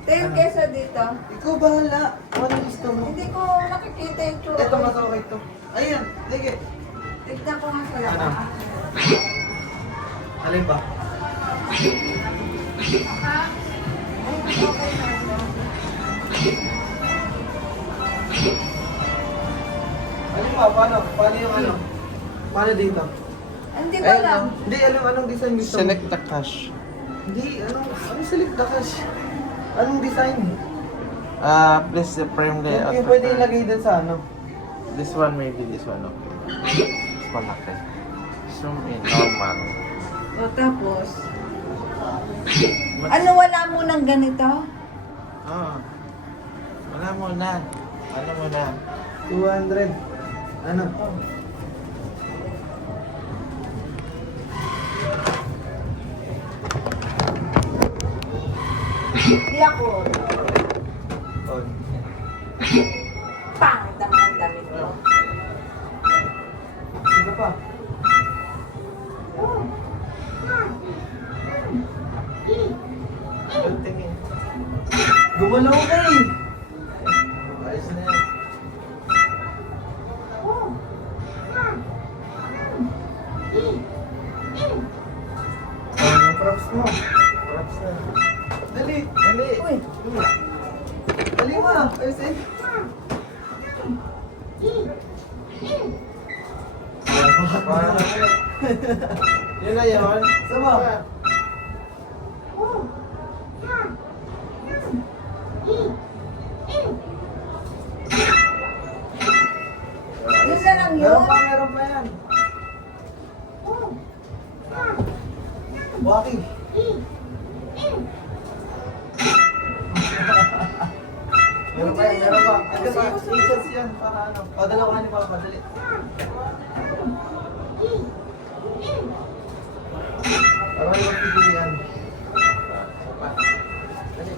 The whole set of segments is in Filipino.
Tayo kesa dito. Ikaw bahala. Ano gusto mo? Hindi ko nakikita yung tsura. Ito mas okay to. Ayan, sige. Tignan ko nga sa Ano? laba. Alin ba? Ay, mas okay na ito. Alin ba? Paano? Paano yung ano? Paano dito? Hindi ko alam. Hindi, anong design gusto mo? Select the cash. Hindi, anong select the cash? Anong design? Please frame the Yung pwede ilagay din sa ano? This one maybe, this one okay. This one okay. Zoom in, normal. O tapos, ano wala mo ng ganito? Oh. Wala mo na. Ano mo na? 200. Ano? Hindi ako. Oh. Pangit naman ang damit ko. Sige pa. Tingin. Gumalaw ka eh. Ayos na yan. Yung props mo. Props na. Dali, dali. Uy, Dali mo. Ayos eh. Yun na yun. Sama. yun na lang yun. Meron pa yan. Waki. Meron pa yan, meron pa. Ano ba? T-shirts yan para ano. Padala ka ni Papa, dali. Para yung magpipilian. Dali.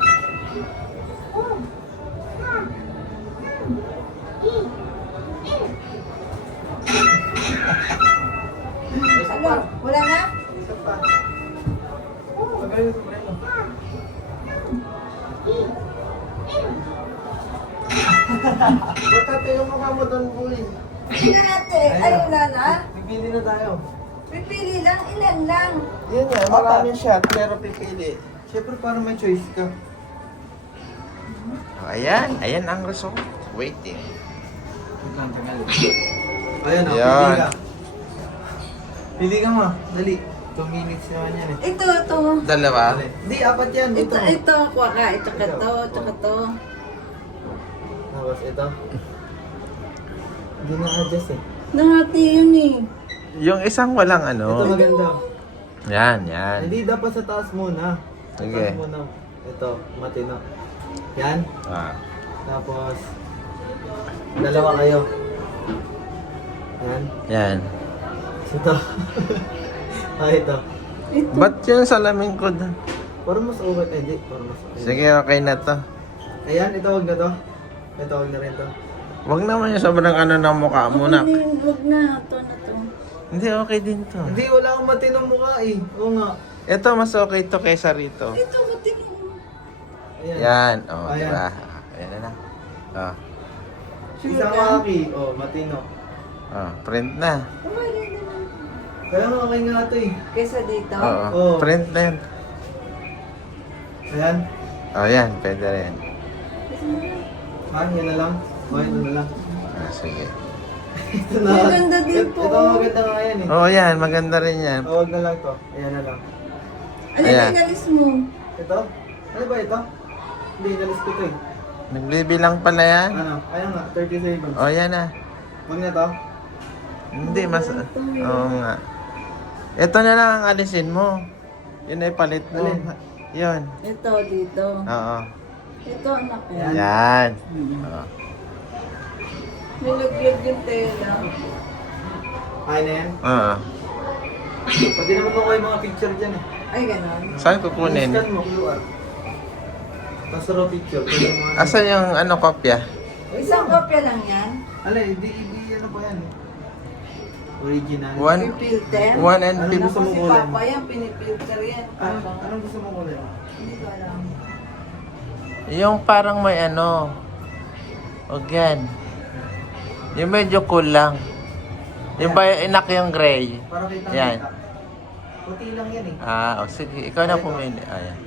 Ano? Wala na? Isa pa. Magaling yung sombrero. Ba't ate yung mukha mo doon, boy? Tingnan natin. Ayun na na. Pipili na tayo. Pipili lang. Ilan lang. Yun nga, maraming shot pero pipili. Siyempre para may choice ka. Oh, ayan, ayan ang result. Waiting. Ayan o, Yan. pili ka. Pili ka mo. Dali. 2 minutes naman yan eh. Ito. Dalawa. Hindi, apat yan. Ito. Kuha ka. Tsaka to. Tapos ito. Hindi na-adjust eh. Nahati yun eh. Yung isang walang Ito ano. maganda. Yan, yan. Hindi, dapat sa taas muna. Sa Sige. taas muna. Ito, matino. Yan. Ah. Tapos, dalawa kayo. Yan. Yan. Ito. Ito. Ito. Ba't yung salamin ko doon? Para mas okay. Hindi, para mas okay. Sige, okay na to. Ayan, ito wag na to. Ito wag na rin to. Wag naman yung sobrang ano ng mukha mo na. Huwag na. Ito na to. Hindi, okay din to. Hindi, wala akong matinong mukha eh. Oo nga. Ito, mas okay to kaysa rito. Ito, buti mo. Ayan. Yan. Oh, Ayan. diba? Ayan na lang. Oh. Isang maki. Oh, matino. Oh, print na. Kumali na lang. Kaya nga okay nga ito eh. Kesa dito. Oo. Oh. Print na yan. Ayan. Oh, yan. Pwede rin. Yan na lang. Oh, yun na lang. Ah, sige. Ito na. Maganda din po. Ito maganda nga yan eh. Oh, yan. Maganda rin yan. Oh, wag na lang to. Ayan na lang. Ano Ayan. inalis mo? Ito? Ano ba ito? Hindi, inalis ko ito eh. Nagbibilang pala yan. Ano? Ayan nga, 30 seconds. Oh, yan na. Wag na to? Hindi, mas... Oo nga. Ito na lang ang alisin mo. Yun ay palit mo. Alin? Yun. Ito, dito. Oo. Ito, anak ko. Yan. Yan. Oo. Nilaglag yung tela. Kaya na yan? Oo. Pwede naman ko yung mga picture dyan eh. Ay, ganon. Saan kukunin? Scan mo, QR. Tapos raw picture. Pwede mo ano. Asan yung ano kopya? Isang kopya lang yan. Alay, di ano pa yan eh. Original. One, Pipilter. 1 and Ano 50. gusto mo Si kulay? Papa yan, pinipilter yan. Anong gusto mo kulay? Hindi ko alam. Yung parang may ano. Huwag yan. Yung medyo cool lang. Yung ba inak yung gray? Para kita Yan. kita. Puti lang yan eh. Ah, sige. Ikaw na pumili. Ayan.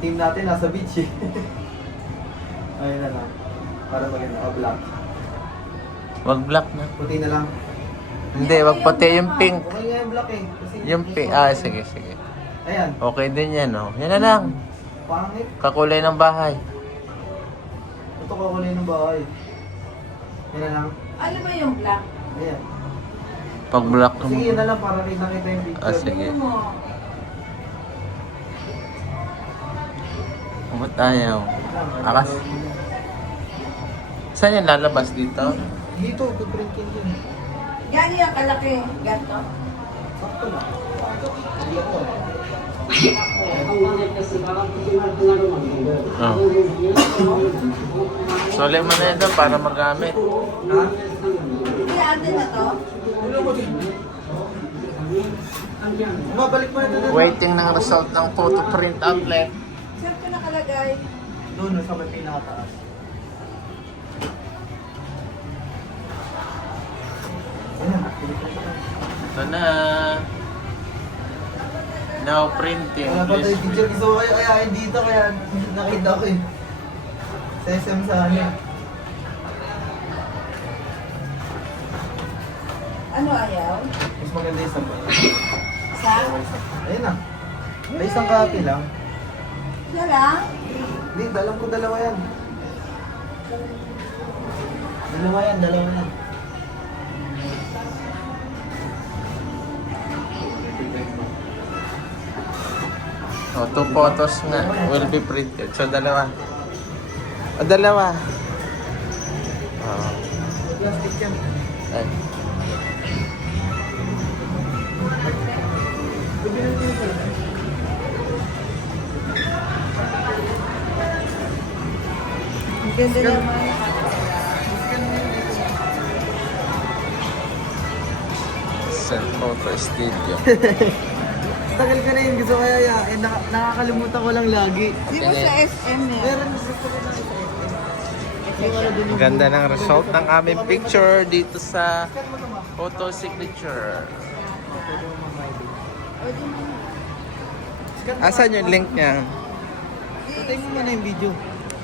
Team natin nasa beach eh. Ayun na lang. Para maganda. O, black. Wag black na. Puti na lang. Hindi, wag puti yung pink. Okay nga yung black eh. Kasi Yung pink. Ah, sige, sige. Ayan. Okay din yan, oh. Yan na lang. Pangit. Kakulay ng bahay. Ito kakulay ng bahay. Yan na lang. Ano ba yung black? Ayan. Pag black Sige, yun na lang para kita yung picture. Ah, sige. Ano mo? Ba't ayaw? Akas. Saan yan lalabas dito? Dito, good-print yun. Gani ang kalaki. Gato. Sakto lang. Hindi ako. Oh. Sole mo na ito para magamit. Ha? Hindi ate na to. Mabalik mo na ito. Waiting ng result ng photo print outlet. Saan ko nakalagay? Doon, sa may pinakataas. Ayan, Ito na. Now printing. wala pa tayo Please. picture. Gusto ko kayo ayahin dito, kaya nakita ko eh. Sa SM sa ano. Ano ayaw? Mas maganda yung sabon. Sa? Ayun na. May isang copy lang. Siya lang? Hindi, dalam ko dalawa yan. Dalawa yan. Oh, 2 photos nga will be printed. So, dalawa. O, dalawa. Oh. Plastic yan. Ay. Ang ganda naman. Self photo studio. Tagal ka na yun. Gusto ko kaya ayahin. Nakakalimutan ko lang lagi. Di ba sa SM eh? Meron gusto ko na sa SM. Kasi wala din yung... Ganda ng result ng aming picture dito sa Scan mo ito, ma. photo signature. Pwede mo mag-ID. Pwede mo. Scan mo, Asan yung link niya? Patay mo muna yung video.